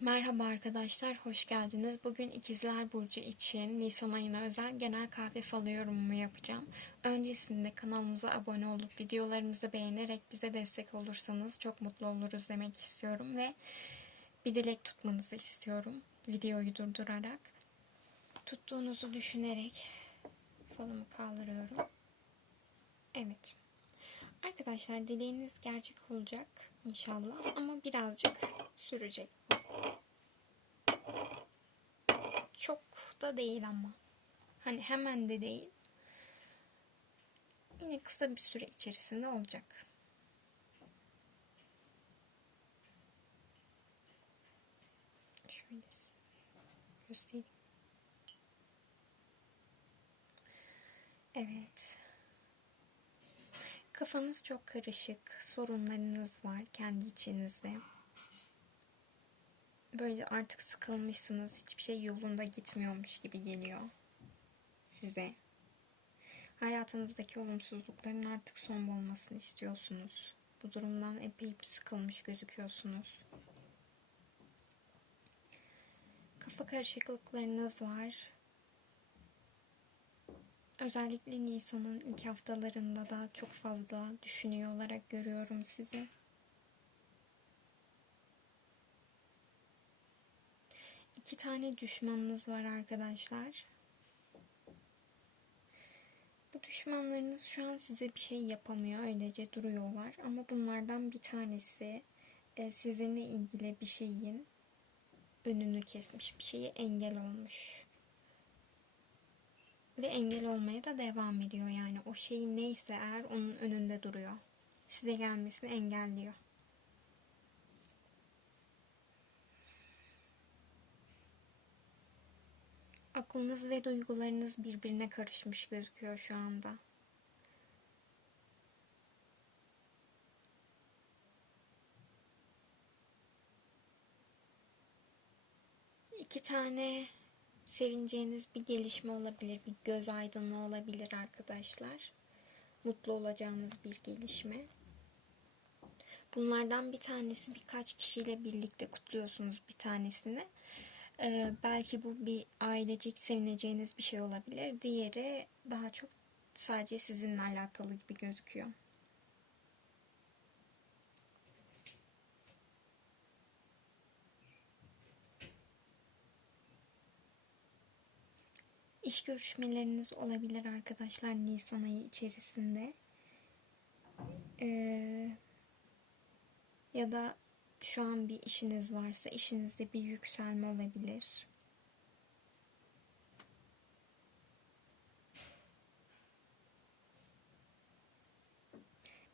Merhaba arkadaşlar, hoş geldiniz. Bugün İkizler Burcu için Nisan ayına özel genel kahve falı yorumumu yapacağım. Öncesinde kanalımıza abone olup videolarımızı beğenerek bize destek olursanız çok mutlu oluruz demek istiyorum ve bir dilek tutmanızı istiyorum videoyu durdurarak. Tuttuğunuzu düşünerek falımı kaldırıyorum. Evet. Arkadaşlar dileğiniz gerçek olacak inşallah ama birazcık sürecek. Çok da değil ama. Hani hemen de değil. Yine kısa bir süre içerisinde olacak. Şöyle göstereyim. Evet. Kafanız çok karışık, sorunlarınız var kendi içinizde. Böyle artık sıkılmışsınız, hiçbir şey yolunda gitmiyormuş gibi geliyor size. Hayatınızdaki olumsuzlukların artık son bulmasını istiyorsunuz. Bu durumdan epey sıkılmış gözüküyorsunuz. Kafa karışıklıklarınız var. Özellikle Nisan'ın ilk haftalarında da çok fazla düşünüyor olarak görüyorum sizi. İki tane düşmanınız var arkadaşlar. Bu düşmanlarınız şu an size bir şey yapamıyor. Öylece duruyorlar. Ama bunlardan bir tanesi e, sizinle ilgili bir şeyin önünü kesmiş. Bir şeye engel olmuş ve engel olmaya da devam ediyor yani o şey neyse eğer onun önünde duruyor. Size gelmesini engelliyor. Aklınız ve duygularınız birbirine karışmış gözüküyor şu anda. İki tane sevineceğiniz bir gelişme olabilir, bir göz aydınlığı olabilir arkadaşlar. Mutlu olacağınız bir gelişme. Bunlardan bir tanesi birkaç kişiyle birlikte kutluyorsunuz bir tanesini. Ee, belki bu bir ailecek sevineceğiniz bir şey olabilir. Diğeri daha çok sadece sizinle alakalı gibi gözüküyor. İş görüşmeleriniz olabilir arkadaşlar Nisan ayı içerisinde. Ee, ya da şu an bir işiniz varsa işinizde bir yükselme olabilir.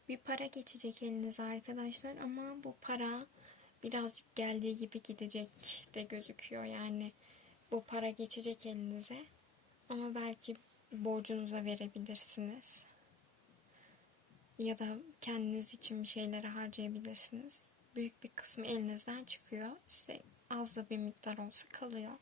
Bir para geçecek elinize arkadaşlar ama bu para birazcık geldiği gibi gidecek de gözüküyor. Yani bu para geçecek elinize ama belki borcunuza verebilirsiniz. Ya da kendiniz için bir şeylere harcayabilirsiniz. Büyük bir kısmı elinizden çıkıyor. Size az da bir miktar olsa kalıyor.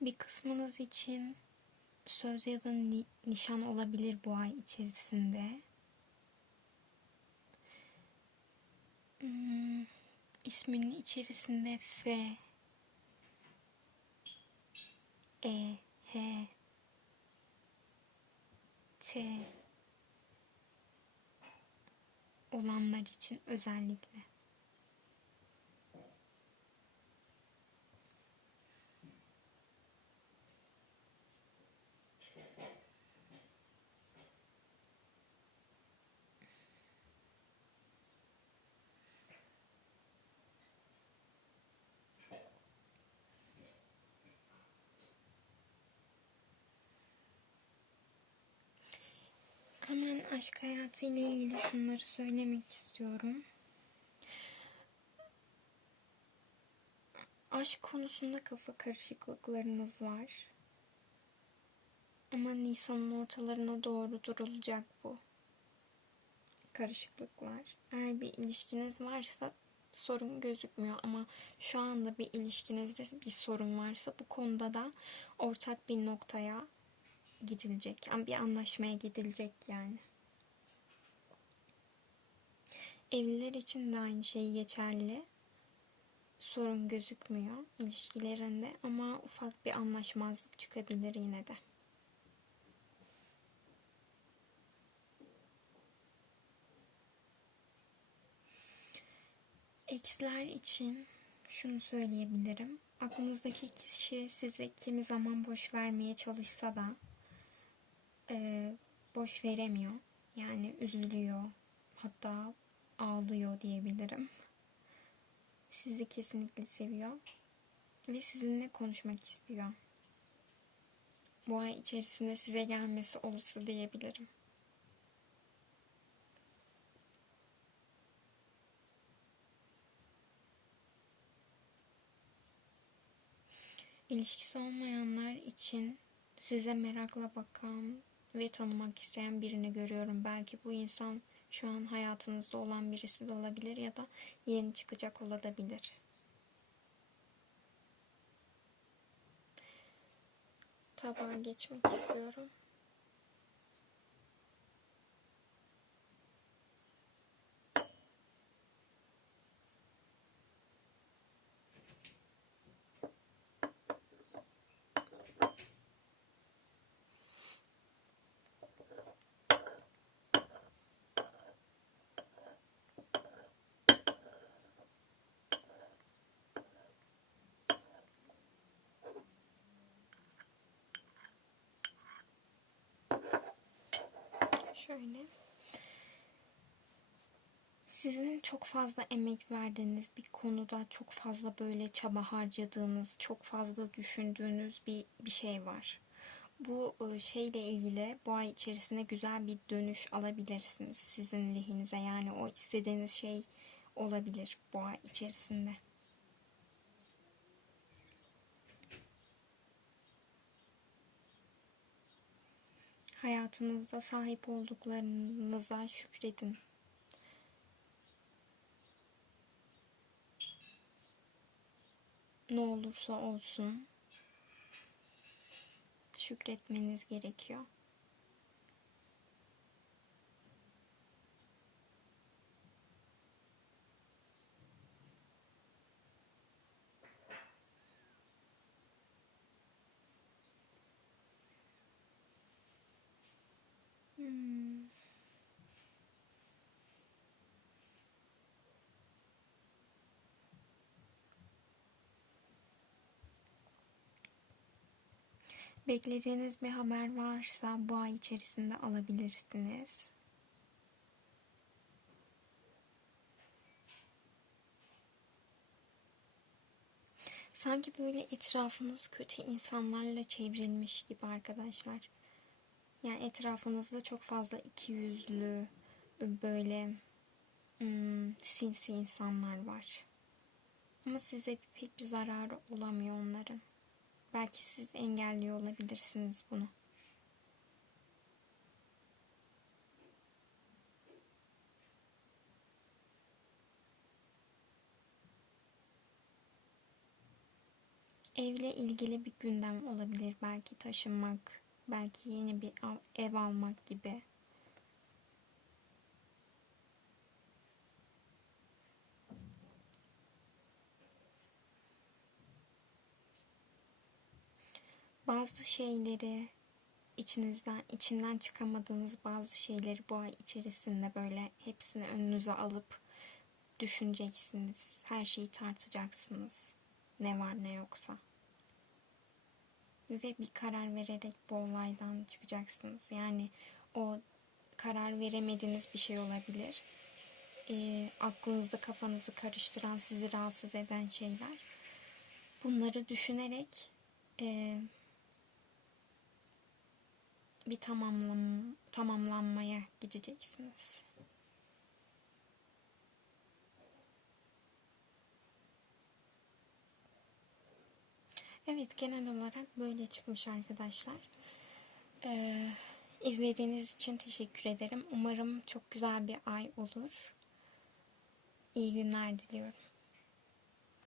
Bir kısmınız için söz ya da nişan olabilir bu ay içerisinde. Hmm, isminin içerisinde F, E, H, T olanlar için özellikle. Hemen aşk hayatı ile ilgili şunları söylemek istiyorum. Aşk konusunda kafa karışıklıklarınız var. Ama Nisan'ın ortalarına doğru durulacak bu karışıklıklar. Eğer bir ilişkiniz varsa sorun gözükmüyor ama şu anda bir ilişkinizde bir sorun varsa bu konuda da ortak bir noktaya gidilecek. Yani bir anlaşmaya gidilecek yani. Evliler için de aynı şey geçerli. Sorun gözükmüyor ilişkilerinde ama ufak bir anlaşmazlık çıkabilir yine de. X'ler için şunu söyleyebilirim. Aklınızdaki kişi size kimi zaman boş vermeye çalışsa da e, boş veremiyor. Yani üzülüyor. Hatta ağlıyor diyebilirim. Sizi kesinlikle seviyor. Ve sizinle konuşmak istiyor. Bu ay içerisinde size gelmesi olası diyebilirim. İlişkisi olmayanlar için size merakla bakan ve tanımak isteyen birini görüyorum. Belki bu insan şu an hayatınızda olan birisi de olabilir ya da yeni çıkacak olabilir. Tabağa geçmek istiyorum. Şöyle. Sizin çok fazla emek verdiğiniz bir konuda çok fazla böyle çaba harcadığınız, çok fazla düşündüğünüz bir, bir şey var. Bu e, şeyle ilgili bu ay içerisinde güzel bir dönüş alabilirsiniz sizin lehinize. Yani o istediğiniz şey olabilir bu ay içerisinde. Hayatınızda sahip olduklarınıza şükredin. Ne olursa olsun şükretmeniz gerekiyor. Hmm. Beklediğiniz bir haber varsa bu ay içerisinde alabilirsiniz. Sanki böyle etrafınız kötü insanlarla çevrilmiş gibi arkadaşlar. Yani etrafınızda çok fazla iki yüzlü böyle hmm, sinsi insanlar var. Ama size pek bir zararı olamıyor onların. Belki siz engelliyor olabilirsiniz bunu. Evle ilgili bir gündem olabilir. Belki taşınmak, belki yeni bir ev almak gibi. Bazı şeyleri içinizden içinden çıkamadığınız bazı şeyleri bu ay içerisinde böyle hepsini önünüze alıp düşüneceksiniz. Her şeyi tartacaksınız. Ne var ne yoksa ve bir karar vererek bu olaydan çıkacaksınız. Yani o karar veremediğiniz bir şey olabilir. E, aklınızda kafanızı karıştıran, sizi rahatsız eden şeyler. Bunları düşünerek e, bir tamamlam tamamlanmaya gideceksiniz. Evet genel olarak böyle çıkmış arkadaşlar. Ee, izlediğiniz için teşekkür ederim. Umarım çok güzel bir ay olur. İyi günler diliyorum.